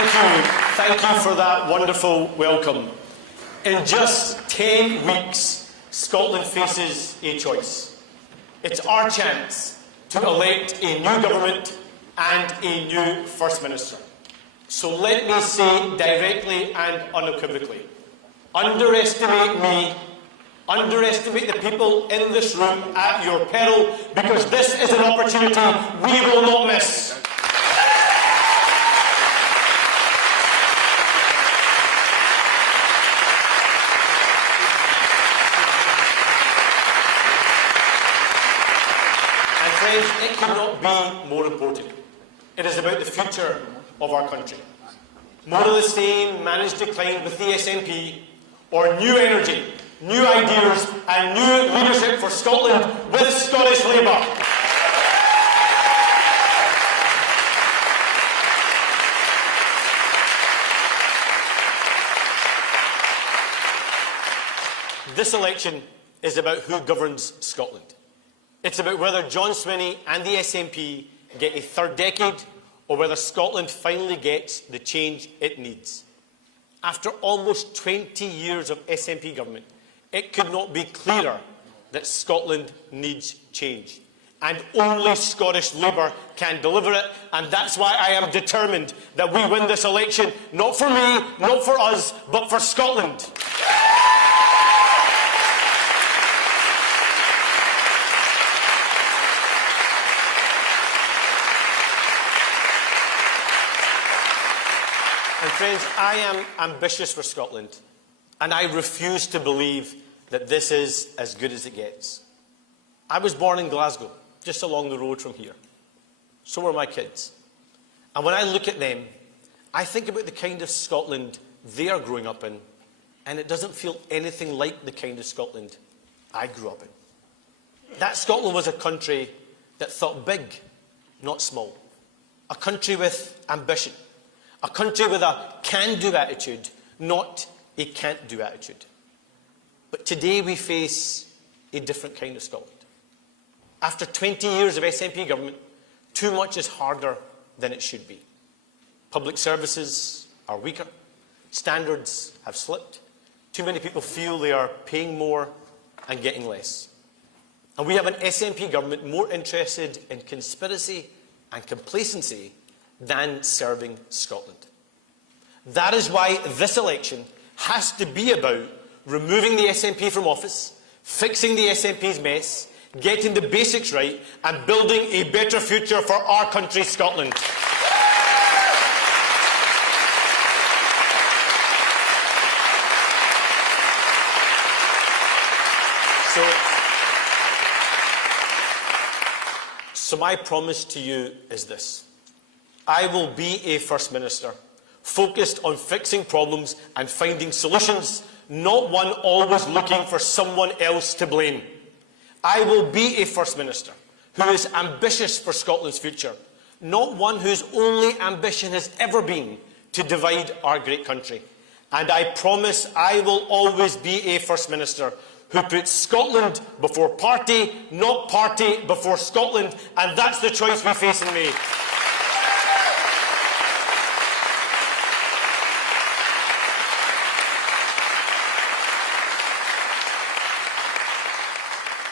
Thank you for that wonderful welcome. In just 10 weeks, Scotland faces a choice. It's our chance to elect a new government and a new First Minister. So let me say directly and unequivocally, underestimate me, underestimate the people in this room at your peril, because this is an opportunity we will not miss. And friends, it cannot be more important. It is about the future of our country. More of the same managed decline with the SNP, or new energy, new ideas and new leadership for Scotland with Scottish Labour. This election is about who governs Scotland. It's about whether John Swinney and the SNP get a third decade, or whether Scotland finally gets the change it needs. After almost 20 years of SNP government, it could not be clearer that Scotland needs change. And only Scottish Labour can deliver it, and that's why I am determined that we win this election, not for me, not for us, but for Scotland. And friends, I am ambitious for Scotland, and I refuse to believe that this is as good as it gets. I was born in Glasgow, just along the road from here. So were my kids. And when I look at them, I think about the kind of Scotland they are growing up in, and it doesn't feel anything like the kind of Scotland I grew up in. That Scotland was a country that thought big, not small. A country with ambition. A country with a can-do attitude, not a can't-do attitude. But today we face a different kind of Scotland. After 20 years of SNP government, too much is harder than it should be. Public services are weaker. Standards have slipped. Too many people feel they are paying more and getting less. And we have an SNP government more interested in conspiracy and complacency than serving Scotland. That is why this election has to be about removing the SNP from office, fixing the SNP's mess, getting the basics right, and building a better future for our country, Scotland. So my promise to you is this. I will be a First Minister, focused on fixing problems and finding solutions, not one always looking for someone else to blame. I will be a First Minister who is ambitious for Scotland's future, not one whose only ambition has ever been to divide our great country. And I promise I will always be a First Minister who puts Scotland before party, not party before Scotland, and that's the choice we face in May.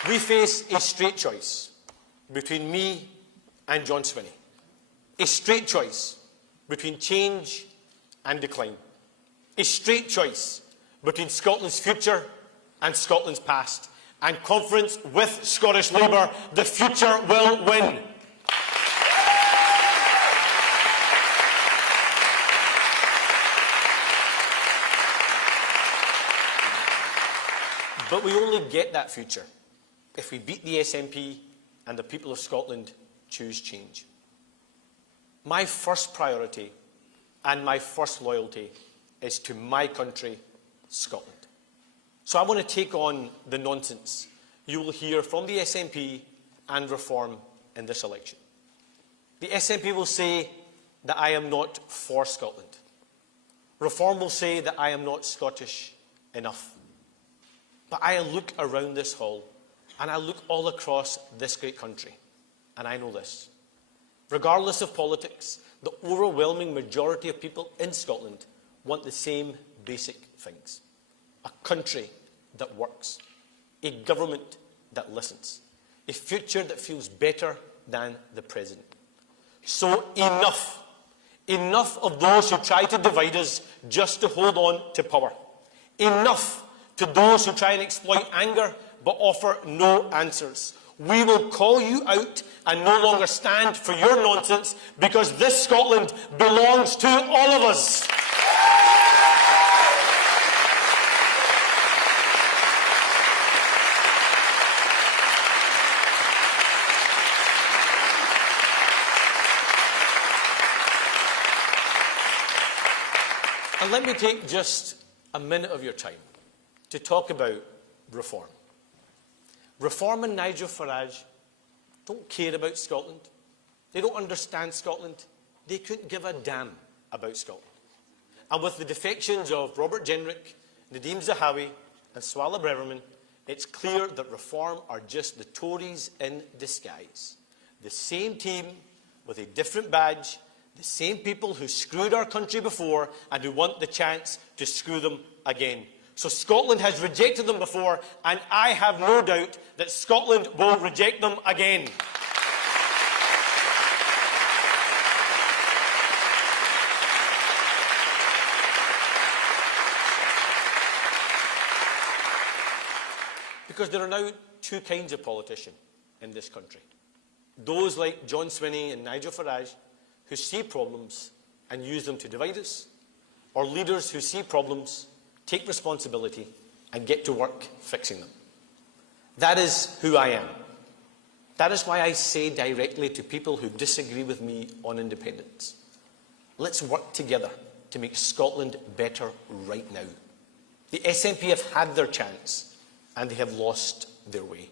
We face a straight choice between me and John Swinney. A straight choice between change and decline. A straight choice between Scotland's future and Scotland's past. And conference with Scottish Labour, the future will win. But we only get that future if we beat the SNP and the people of Scotland choose change. My first priority and my first loyalty is to my country, Scotland. So I want to take on the nonsense you will hear from the SNP and Reform in this election. The SNP will say that I am not for Scotland. Reform will say that I am not Scottish enough. But I look around this hall and I look all across this great country, and I know this. Regardless of politics, the overwhelming majority of people in Scotland want the same basic things. A country that works, a government that listens, a future that feels better than the present. So enough. Enough of those who try to divide us just to hold on to power. Enough to those who try and exploit anger but offer no answers. We will call you out and no longer stand for your nonsense, because this Scotland belongs to all of us. And let me take just a minute of your time to talk about reform. Reform and Nigel Farage don't care about Scotland. They don't understand Scotland. They couldn't give a damn about Scotland. And with the defections of Robert Jenrick, Nadeem Zahawi and Swala Breverman, it's clear that Reform are just the Tories in disguise. The same team with a different badge, the same people who screwed our country before and who want the chance to screw them again. So Scotland has rejected them before, and I have no doubt that Scotland will reject them again. Because there are now two kinds of politician in this country. Those like John Swinney and Nigel Farage, who see problems and use them to divide us, or leaders who see problems, take responsibility, and get to work fixing them. That is who I am. That is why I say directly to people who disagree with me on independence, let's work together to make Scotland better right now. The SNP have had their chance, and they have lost their way.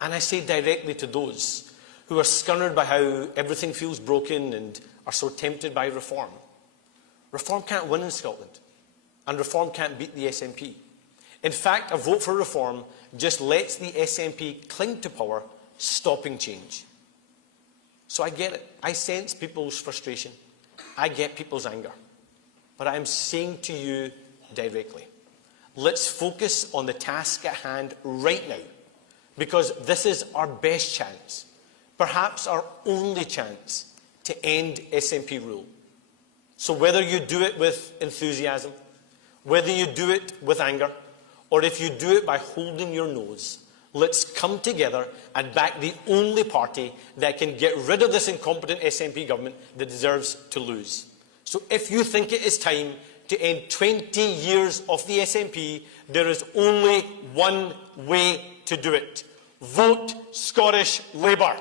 And I say directly to those who are scunnered by how everything feels broken and are so tempted by reform. Reform can't win in Scotland, and Reform can't beat the SNP. In fact, a vote for Reform just lets the SNP cling to power, stopping change. So I get it. I sense people's frustration. I get people's anger. But I am saying to you directly, let's focus on the task at hand right now, because this is our best chance, perhaps our only chance, to end SNP rule. So whether you do it with enthusiasm, whether you do it with anger, or if you do it by holding your nose, let's come together and back the only party that can get rid of this incompetent SNP government that deserves to lose. So if you think it is time to end 20 years of the SNP, there is only one way to do it. Vote Scottish Labour.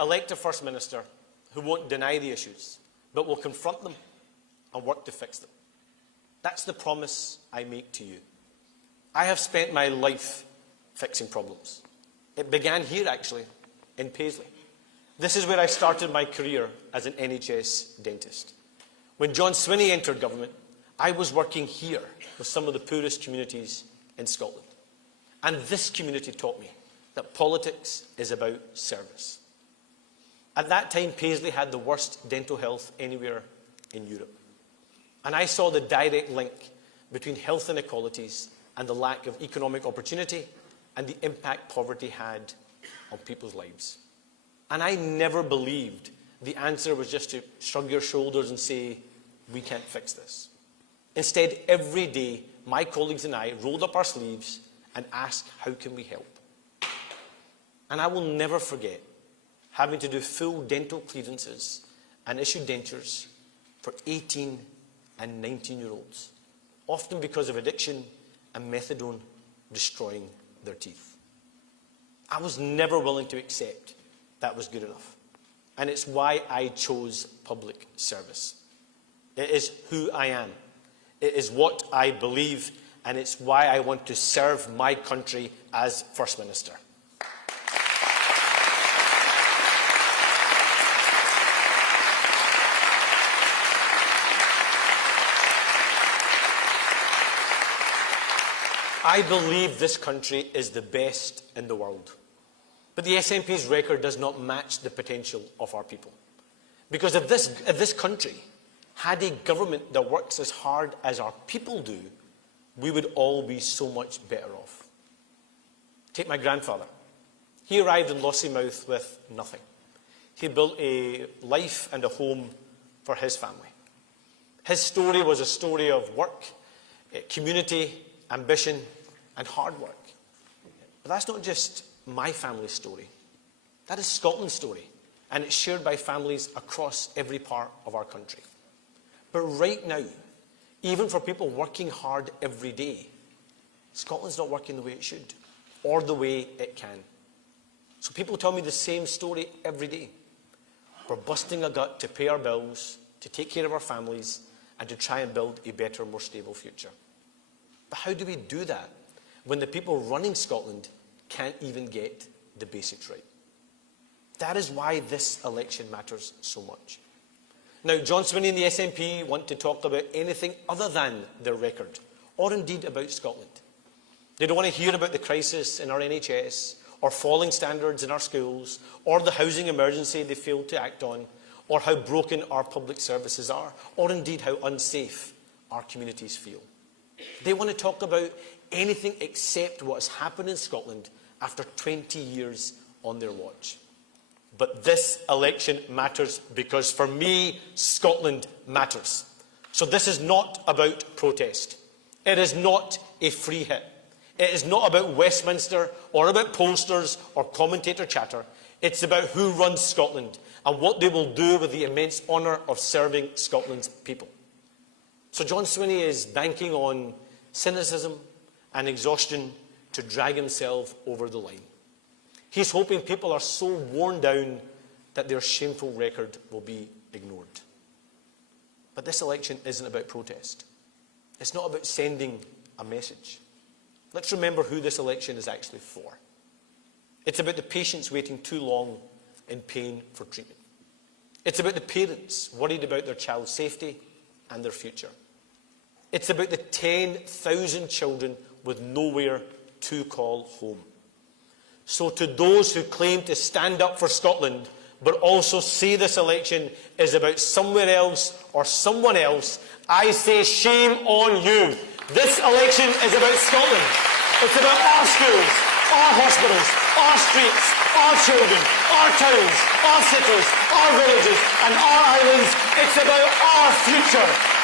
Elect a First Minister who won't deny the issues, but will confront them and work to fix them. That's the promise I make to you. I have spent my life fixing problems. It began here, actually, in Paisley. This is where I started my career as an NHS dentist. When John Swinney entered government, I was working here with some of the poorest communities in Scotland. And this community taught me that politics is about service. At that time, Paisley had the worst dental health anywhere in Europe. And I saw the direct link between health inequalities and the lack of economic opportunity and the impact poverty had on people's lives. And I never believed the answer was just to shrug your shoulders and say, we can't fix this. Instead, every day, my colleagues and I rolled up our sleeves and asked, how can we help? And I will never forget having to do full dental clearances and issue dentures for 18 and 19-year-olds, often because of addiction and methadone destroying their teeth. I was never willing to accept that was good enough. And it's why I chose public service. It is who I am. It is what I believe, and it's why I want to serve my country as First Minister. I believe this country is the best in the world. But the SNP's record does not match the potential of our people. Because if this country had a government that works as hard as our people do, we would all be so much better off. Take my grandfather. He arrived in Lossiemouth with nothing. He built a life and a home for his family. His story was a story of work, community, ambition, and hard work. But that's not just my family's story. That is Scotland's story, and it's shared by families across every part of our country. But right now, even for people working hard every day, Scotland's not working the way it should, or the way it can. So people tell me the same story every day. We're busting a gut to pay our bills, to take care of our families, and to try and build a better, more stable future. But how do we do that when the people running Scotland can't even get the basics right? That is why this election matters so much. Now, John Swinney and the SNP want to talk about anything other than their record, or indeed about Scotland. They don't want to hear about the crisis in our NHS, or falling standards in our schools, or the housing emergency they failed to act on, or how broken our public services are, or indeed how unsafe our communities feel. They want to talk about anything except what has happened in Scotland after 20 years on their watch. But this election matters because, for me, Scotland matters. So this is not about protest. It is not a free hit. It is not about Westminster or about pollsters or commentator chatter. It's about who runs Scotland and what they will do with the immense honour of serving Scotland's people. So John Swinney is banking on cynicism and exhaustion to drag himself over the line. He's hoping people are so worn down that their shameful record will be ignored. But this election isn't about protest. It's not about sending a message. Let's remember who this election is actually for. It's about the patients waiting too long in pain for treatment. It's about the parents worried about their child's safety and their future. It's about the 10,000 children with nowhere to call home. So to those who claim to stand up for Scotland, but also say this election is about somewhere else or someone else, I say shame on you. This election is about Scotland. It's about our schools, our hospitals, our streets, our children, our towns, our cities, our villages and our islands. It's about our future.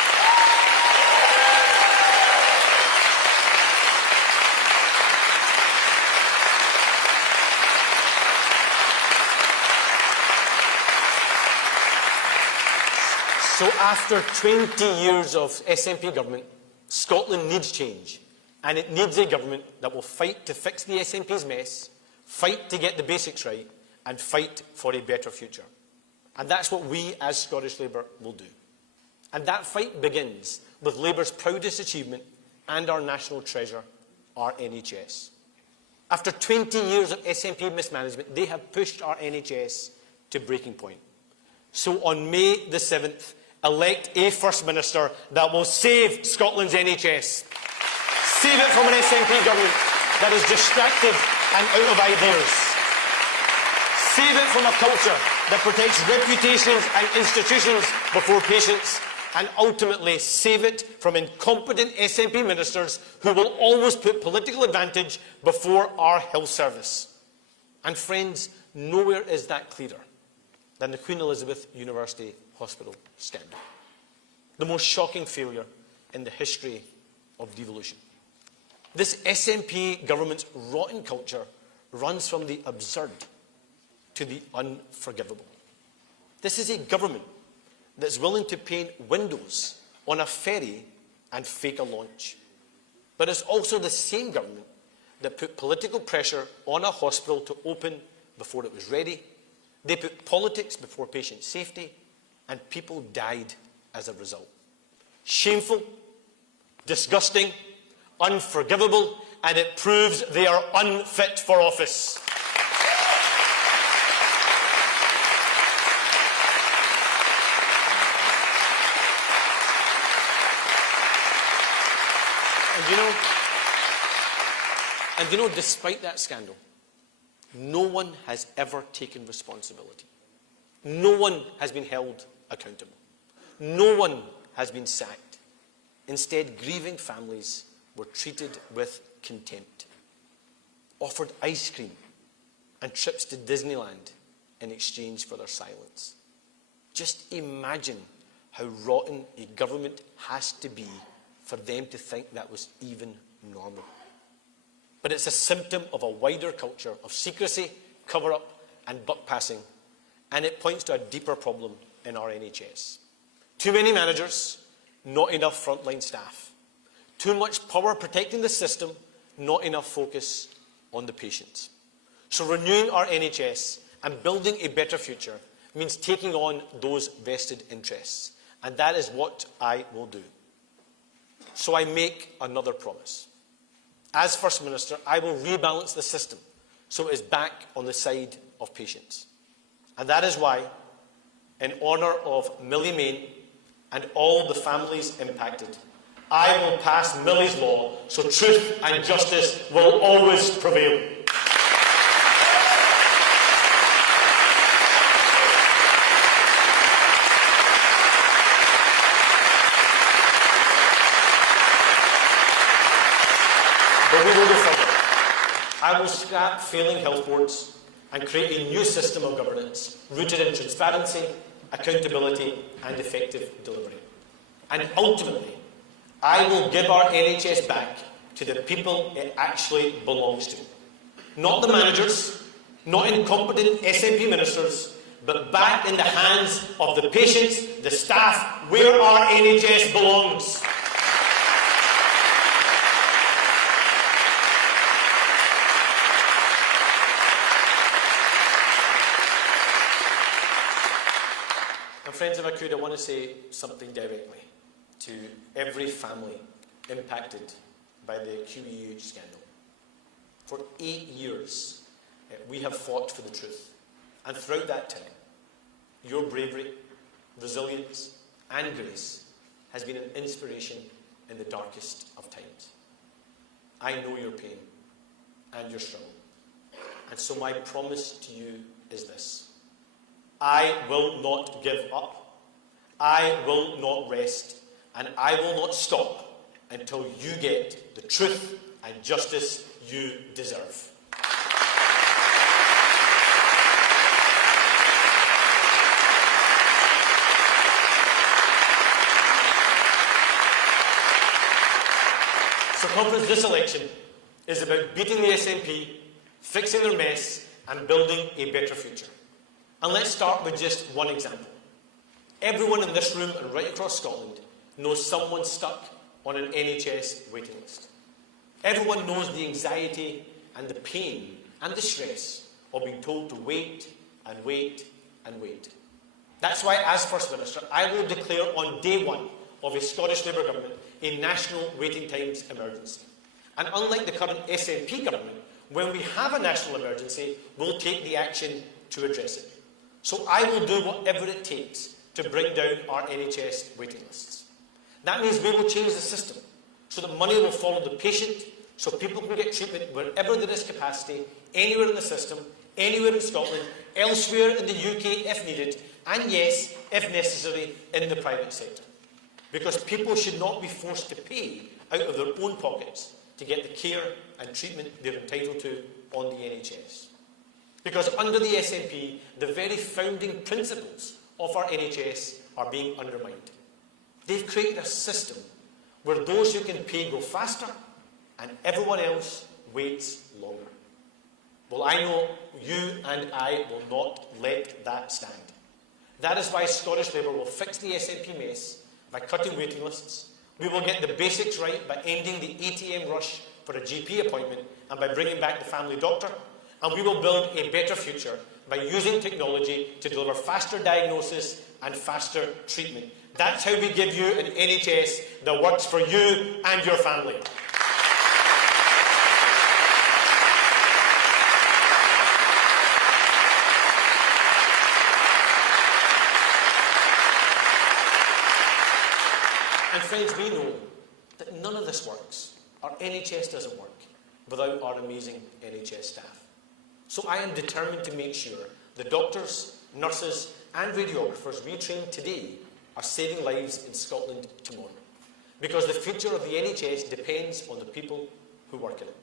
So after 20 years of SNP government, Scotland needs change. And it needs a government that will fight to fix the SNP's mess, fight to get the basics right, and fight for a better future. And that's what we as Scottish Labour will do. And that fight begins with Labour's proudest achievement and our national treasure, our NHS. After 20 years of SNP mismanagement, they have pushed our NHS to breaking point. So on May the 7th, elect a First Minister that will save Scotland's NHS. Save it from an SNP government that is distracted and out of ideas. Save it from a culture that protects reputations and institutions before patients. And ultimately save it from incompetent SNP ministers who will always put political advantage before our health service. And friends, nowhere is that clearer than the Queen Elizabeth University Hospital scandal. The most shocking failure in the history of devolution. This SNP government's rotten culture runs from the absurd to the unforgivable. This is a government that's willing to paint windows on a ferry and fake a launch. But it's also the same government that put political pressure on a hospital to open before it was ready. They put politics before patient safety, and people died as a result. Shameful, disgusting, unforgivable, and it proves they are unfit for office. And you know, And you know, despite that scandal, no one has ever taken responsibility. No one has been held accountable. No one has been sacked. Instead, grieving families were treated with contempt, offered ice cream and trips to Disneyland in exchange for their silence. Just imagine how rotten a government has to be for them to think that was even normal. But it's a symptom of a wider culture of secrecy, cover-up and buck-passing, and it points to a deeper problem in our NHS. Too many managers, not enough frontline staff. Too much power protecting the system, not enough focus on the patients. So renewing our NHS and building a better future means taking on those vested interests. And that is what I will do. So I make another promise. As First Minister, I will rebalance the system so it is back on the side of patients. And that is why, in honour of Millie Main and all the families impacted, I will pass Millie's Law so truth and justice will always prevail. But we will go further. I will scrap failing health boards and create a new system of governance rooted in transparency, accountability and effective delivery. And ultimately, I will give our NHS back to the people it actually belongs to. Not the managers, not incompetent SNP ministers, but back in the hands of the patients, the staff, where our NHS belongs. And friends, if I could, I want to say something directly to every family impacted by the QEH scandal. For 8 years, we have fought for the truth. And throughout that time, your bravery, resilience, and grace has been an inspiration in the darkest of times. I know your pain and your struggle. And so my promise to you is this. I will not give up. I will not rest. And I will not stop until you get the truth and justice you deserve. So, Conference, this election is about beating the SNP, fixing their mess, and building a better future. And let's start with just one example. Everyone in this room and right across Scotland knows someone stuck on an NHS waiting list. Everyone knows the anxiety and the pain and the stress of being told to wait and wait and wait. That's why, as First Minister, I will declare on day one of a Scottish Labour government a national waiting times emergency. And unlike the current SNP government, when we have a national emergency, we'll take the action to address it. So I will do whatever it takes to bring down our NHS waiting lists. That means we will change the system so that money will follow the patient, so people can get treatment wherever there is capacity, anywhere in the system, anywhere in Scotland, elsewhere in the UK if needed, and yes, if necessary, in the private sector. Because people should not be forced to pay out of their own pockets to get the care and treatment they're entitled to on the NHS. Because under the SNP, the very founding principles of our NHS are being undermined. They've created a system where those who can pay go faster and everyone else waits longer. Well, I know you and I will not let that stand. That is why Scottish Labour will fix the SNP mess by cutting waiting lists. We will get the basics right by ending the ATM rush for a GP appointment and by bringing back the family doctor. And we will build a better future by using technology to deliver faster diagnosis and faster treatment. That's how we give you an NHS that works for you and your family. And friends, we know that none of this works. Our NHS doesn't work without our amazing NHS staff. So I am determined to make sure the doctors, nurses and radiographers we train today are saving lives in Scotland tomorrow. Because the future of the NHS depends on the people who work in it.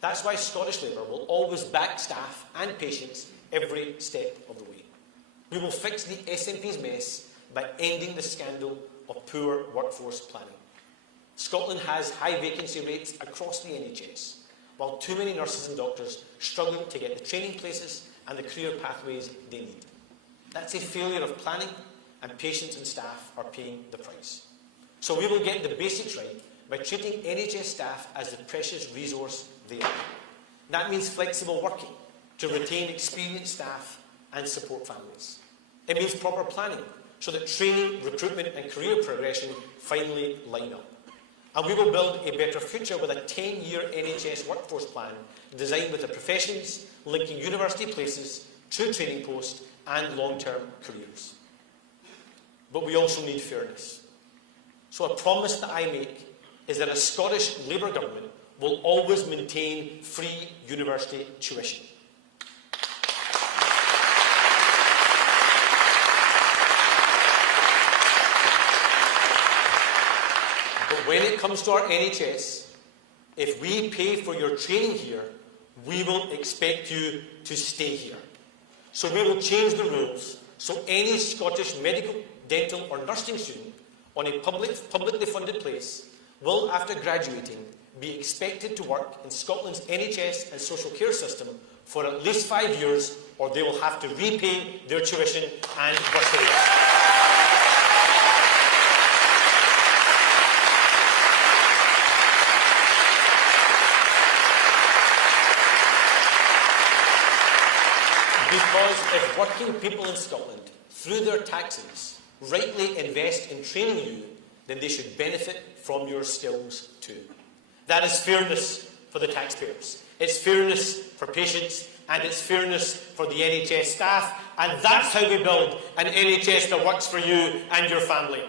That's why Scottish Labour will always back staff and patients every step of the way. We will fix the SNP's mess by ending the scandal of poor workforce planning. Scotland has high vacancy rates across the NHS, while too many nurses and doctors struggle to get the training places and the career pathways they need. That's a failure of planning, and patients and staff are paying the price. So we will get the basics right by treating NHS staff as the precious resource they are. That means flexible working to retain experienced staff and support families. It means proper planning so that training, recruitment and career progression finally line up. And we will build a better future with a 10-year NHS workforce plan designed with the professions, linking university places, true training posts and long-term careers. But we also need fairness. So a promise that I make is that a Scottish Labour government will always maintain free university tuition. But when it comes to our NHS, if we pay for your training here, we will expect you to stay here. So we will change the rules so any Scottish medical, dental or nursing student on a publicly funded place will, after graduating, be expected to work in Scotland's NHS and social care system for at least 5 years, or they will have to repay their tuition and bursaries. Because if working people in Scotland, through their taxes, rightly invest in training you, then they should benefit from your skills too. That is fairness for the taxpayers. It's fairness for patients, and it's fairness for the NHS staff, and that's how we build an NHS that works for you and your family.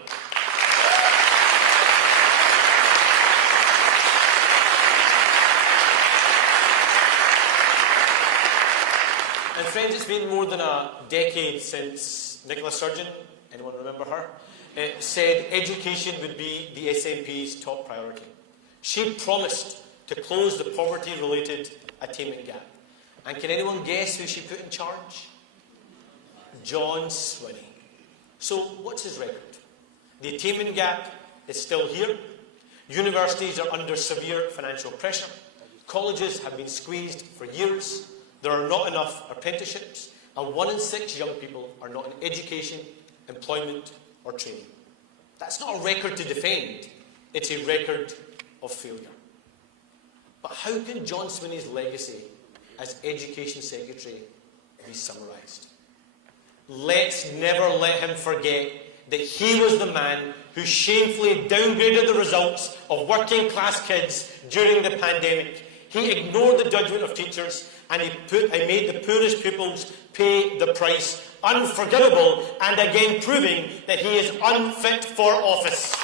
And friends, it's been more than a decade since Nicola Sturgeon, anyone remember her, said education would be the SNP's top priority. She promised to close the poverty-related attainment gap. And can anyone guess who she put in charge? John Swinney. So what's his record? The attainment gap is still here. Universities are under severe financial pressure. Colleges have been squeezed for years. There are not enough apprenticeships. And 1 in 6 young people are not in education, employment or training. That's not a record to defend. It's a record of failure. But how can John Swinney's legacy as Education Secretary be summarised? Let's never let him forget that he was the man who shamefully downgraded the results of working class kids during the pandemic. He ignored the judgment of teachers and he made the poorest pupils pay the price. Unforgivable, and again proving that he is unfit for office.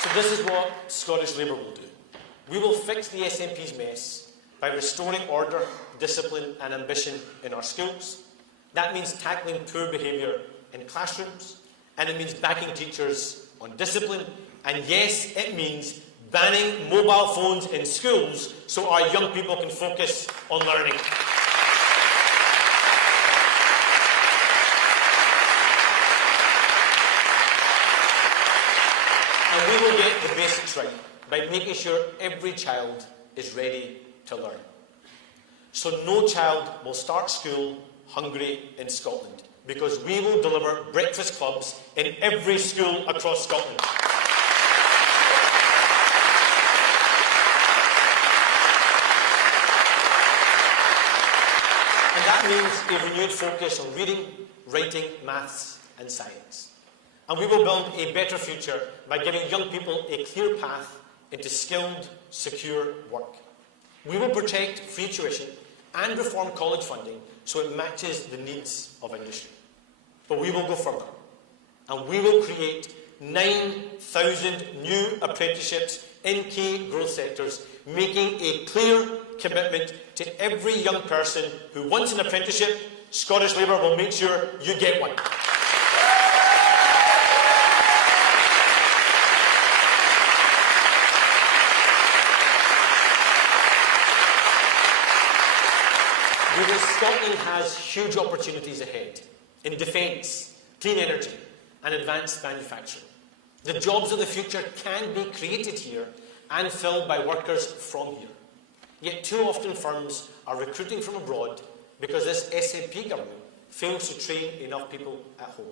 So this is what Scottish Labour will do. We will fix the SNP's mess by restoring order, discipline and ambition in our schools. That means tackling poor behaviour in classrooms, and it means backing teachers on discipline, and yes, it means banning mobile phones in schools so our young people can focus on learning. And we will get the basics right by making sure every child is ready to learn. So no child will start school hungry in Scotland, because we will deliver breakfast clubs in every school across Scotland. And that means a renewed focus on reading, writing, maths and science. And we will build a better future by giving young people a clear path into skilled, secure work. We will protect free tuition and reform college funding so it matches the needs of industry. But we will go further, and we will create 9,000 new apprenticeships in key growth sectors, making a clear commitment to every young person who wants an apprenticeship. Scottish Labour will make sure you get one. Because Scotland has huge opportunities ahead in defence, clean energy and advanced manufacturing. The jobs of the future can be created here and filled by workers from here. Yet too often firms are recruiting from abroad because this SNP government fails to train enough people at home.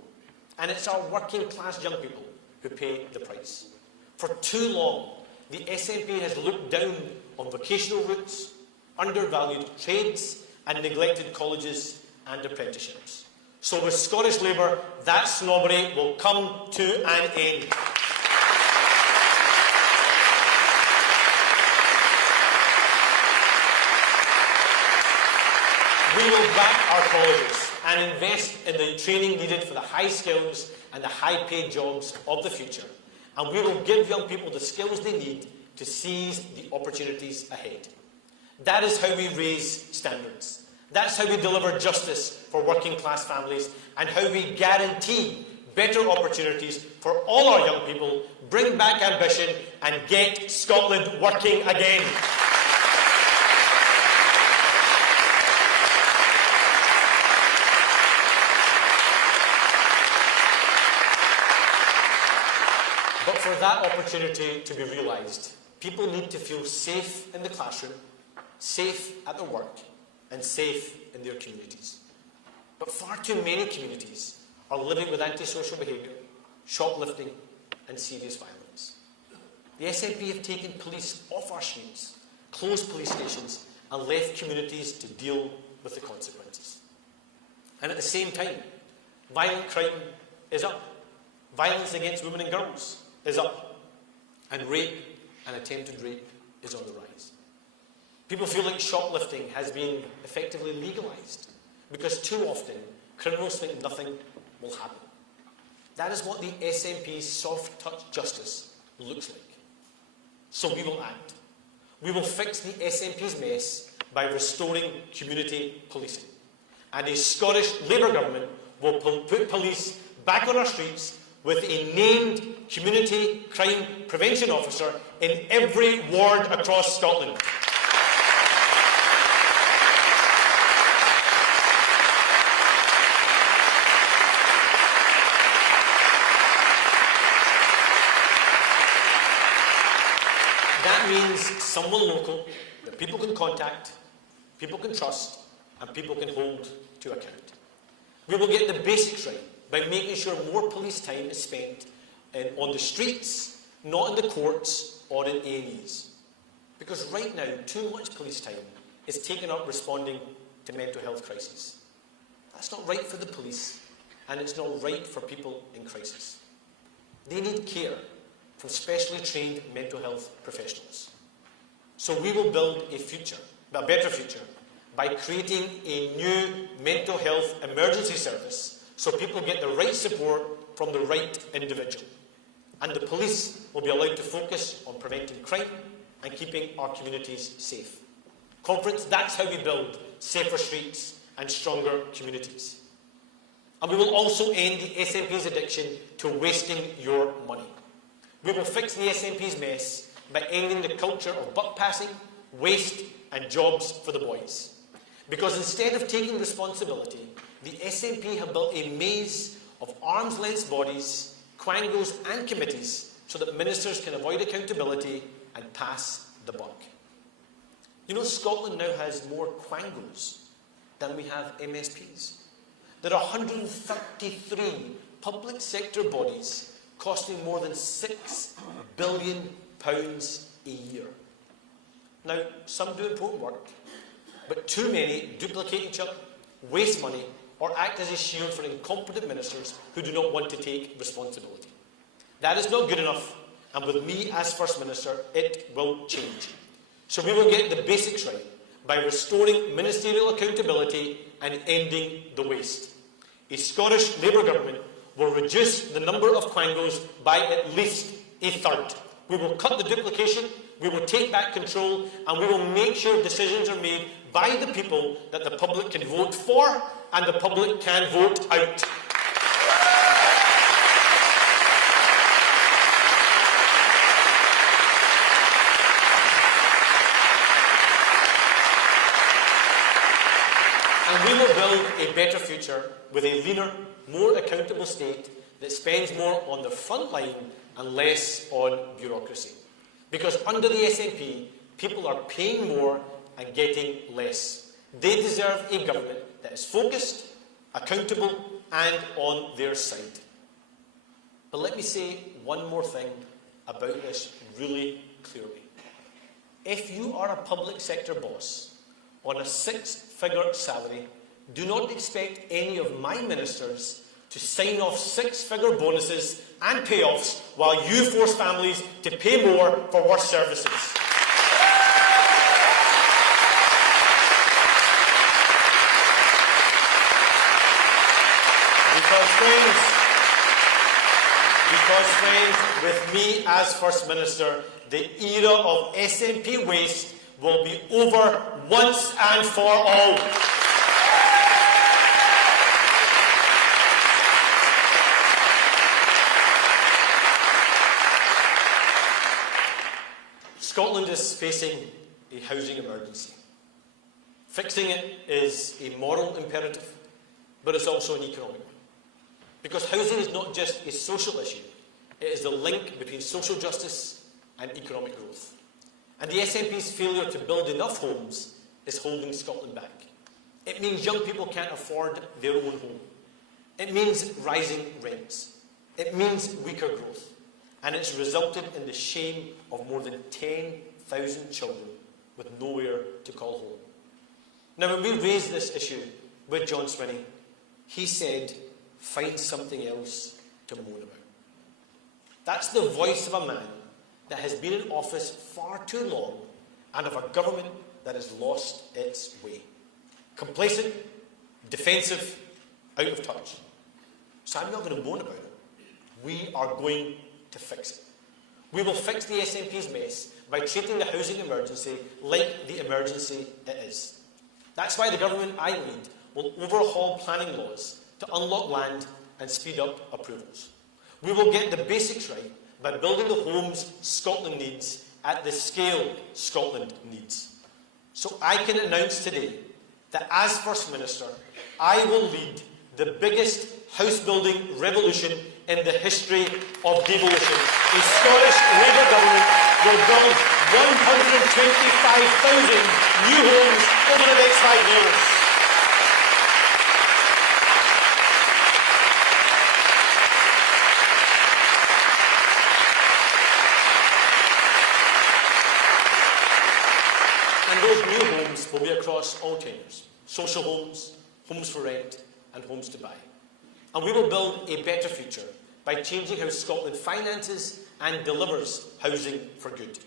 And it's our working class young people who pay the price. For too long, the SNP has looked down on vocational routes, undervalued trades and neglected colleges and apprenticeships. So with Scottish Labour, that snobbery will come to an end. We will back our colleges and invest in the training needed for the high skills and the high paid jobs of the future. And we will give young people the skills they need to seize the opportunities ahead. That is how we raise standards. That's how we deliver justice for working class families and how we guarantee better opportunities for all our young people, bring back ambition and get Scotland working again. But for that opportunity to be realised, people need to feel safe in the classroom, safe at their work, and safe in their communities. But far too many communities are living with antisocial behaviour, shoplifting, and serious violence. The SNP have taken police off our streets, closed police stations, and left communities to deal with the consequences. And at the same time, violent crime is up. Violence against women and girls is up. And rape and attempted rape is on the rise. People feel like shoplifting has been effectively legalised because too often criminals think nothing will happen. That is what the SNP's soft-touch justice looks like. So we will act. We will fix the SNP's mess by restoring community policing. And a Scottish Labour government will put police back on our streets with a named community crime prevention officer in every ward across Scotland. That means someone local that people can contact, people can trust, and people can hold to account. We will get the basics right by making sure more police time is spent on the streets, not in the courts or in A&Es. Because right now, too much police time is taken up responding to mental health crises. That's not right for the police, and it's not right for people in crisis. They need care from specially trained mental health professionals. So we will build a better future, by creating a new mental health emergency service so people get the right support from the right individual. And the police will be allowed to focus on preventing crime and keeping our communities safe. Conference, that's how we build safer streets and stronger communities. And we will also end the SNP's addiction to wasting your money. We will fix the SNP's mess by ending the culture of buck passing, waste and jobs for the boys. Because instead of taking responsibility, the SNP have built a maze of arm's-length bodies, quangos and committees so that ministers can avoid accountability and pass the buck. You know, Scotland now has more quangos than we have MSPs. There are 133 public sector bodies costing more than £6 billion a year. Now, some do important work, but too many duplicate each other, waste money, or act as a shield for incompetent ministers who do not want to take responsibility. That is not good enough, and with me as First Minister, it will change. So we will get the basics right by restoring ministerial accountability and ending the waste. A Scottish Labour government will reduce the number of quangos by at least a third. We will cut the duplication, we will take back control, and we will make sure decisions are made by the people that the public can vote for and the public can vote out. And we will build a better future with a leaner, more accountable state that spends more on the front line and less on bureaucracy. Because under the SNP, people are paying more and getting less. They deserve a government that is focused, accountable, and on their side. But let me say one more thing about this really clearly. If you are a public sector boss on a six-figure salary, do not expect any of my ministers to sign off six-figure bonuses and payoffs while you force families to pay more for worse services. Because friends, with me as First Minister, the era of SNP waste will be over once and for all. Scotland is facing a housing emergency. Fixing it is a moral imperative, but it's also an economic one. Because housing is not just a social issue, it is the link between social justice and economic growth. And the SNP's failure to build enough homes is holding Scotland back. It means young people can't afford their own home. It means rising rents. It means weaker growth. And it's resulted in the shame of more than 10,000 children with nowhere to call home. Now, when we raised this issue with John Swinney, he said, find something else to moan about. That's the voice of a man that has been in office far too long and of a government that has lost its way. Complacent, defensive, out of touch. So I'm not going to moan about it. We are going to fix it. We will fix the SNP's mess by treating the housing emergency like the emergency it is. That's why the government I lead will overhaul planning laws to unlock land and speed up approvals. We will get the basics right by building the homes Scotland needs at the scale Scotland needs. So I can announce today that as First Minister, I will lead the biggest house building revolution in the history of devolution. A Scottish Labour government will build 125,000 new homes over the next 5 years. And those new homes will be across all tenures: social homes, homes for rent, and homes to buy. And we will build a better future by changing how Scotland finances and delivers housing for good.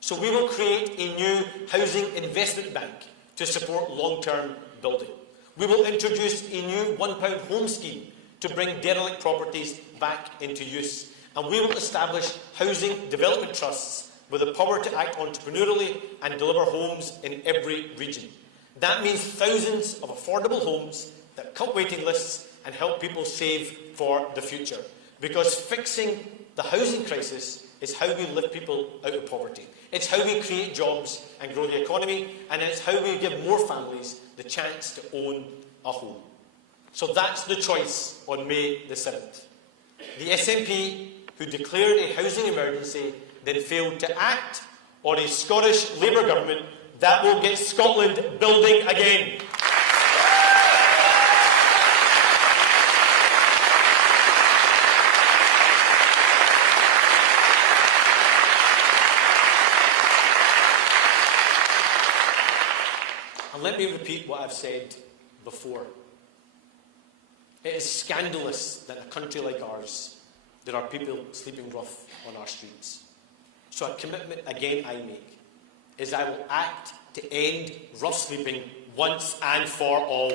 So we will create a new housing investment bank to support long-term building. We will introduce a new £1 home scheme to bring derelict properties back into use. And we will establish housing development trusts with the power to act entrepreneurially and deliver homes in every region. That means thousands of affordable homes that cut waiting lists and help people save for the future. Because fixing the housing crisis is how we lift people out of poverty. It's how we create jobs and grow the economy, and it's how we give more families the chance to own a home. So that's the choice on May the 7th. The SNP, who declared a housing emergency, then failed to act, or a Scottish Labour government that will get Scotland building again. And let me repeat what I've said before. It is scandalous that in a country like ours, there are people sleeping rough on our streets. So a commitment again I make is I will act to end rough sleeping once and for all.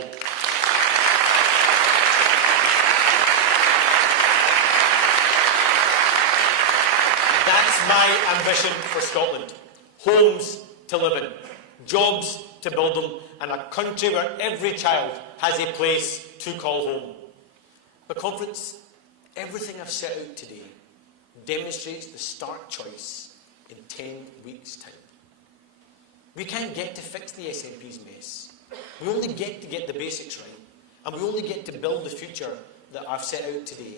That's my ambition for Scotland. Homes to live in, jobs to build them, and a country where every child has a place to call home. But conference, everything I've set out today demonstrates the stark choice in 10 weeks' time. We can't get to fix the SNP's mess. We only get to get the basics right, and we only get to build the future that I've set out today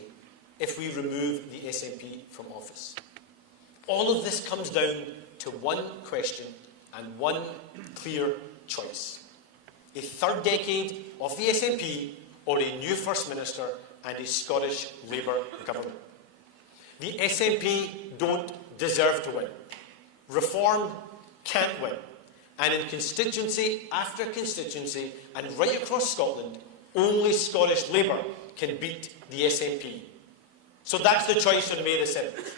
if we remove the SNP from office. All of this comes down to one question and one clear choice. A third decade of the SNP or a new First Minister and a Scottish Labour government. The SNP don't deserve to win. Reform can't win. And in constituency after constituency and right across Scotland, only Scottish Labour can beat the SNP. So that's the choice on May the 7th.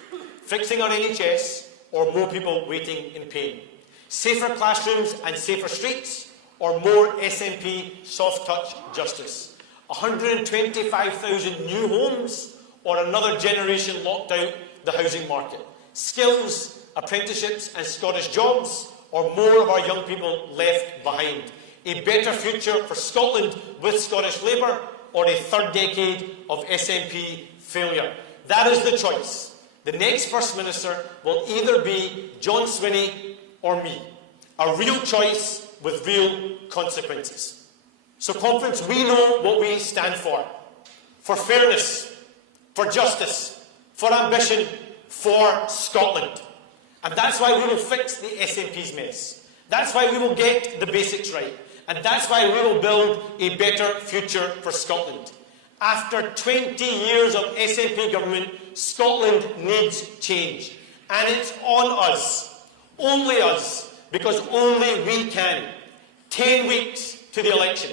Fixing our NHS or more people waiting in pain. Safer classrooms and safer streets or more SNP soft-touch justice. 125,000 new homes or another generation locked out the housing market. Skills, apprenticeships and Scottish jobs or more of our young people left behind. A better future for Scotland with Scottish Labour or a third decade of SNP failure. That is the choice. The next First Minister will either be John Swinney or me. A real choice with real consequences. So conference, we know what we stand for. For fairness, for justice, for ambition, for Scotland. And that's why we will fix the SNP's mess. That's why we will get the basics right. And that's why we will build a better future for Scotland. After 20 years of SNP government, Scotland needs change. And it's on us, only us, because only we can. 10 weeks to the election.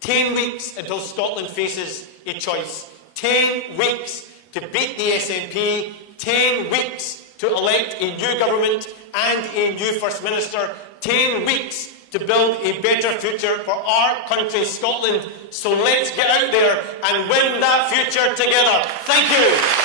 10 weeks until Scotland faces a choice. 10 weeks to beat the SNP. 10 weeks to elect a new government and a new First Minister. 10 weeks to build a better future for our country, Scotland. So let's get out there and win that future together. Thank you.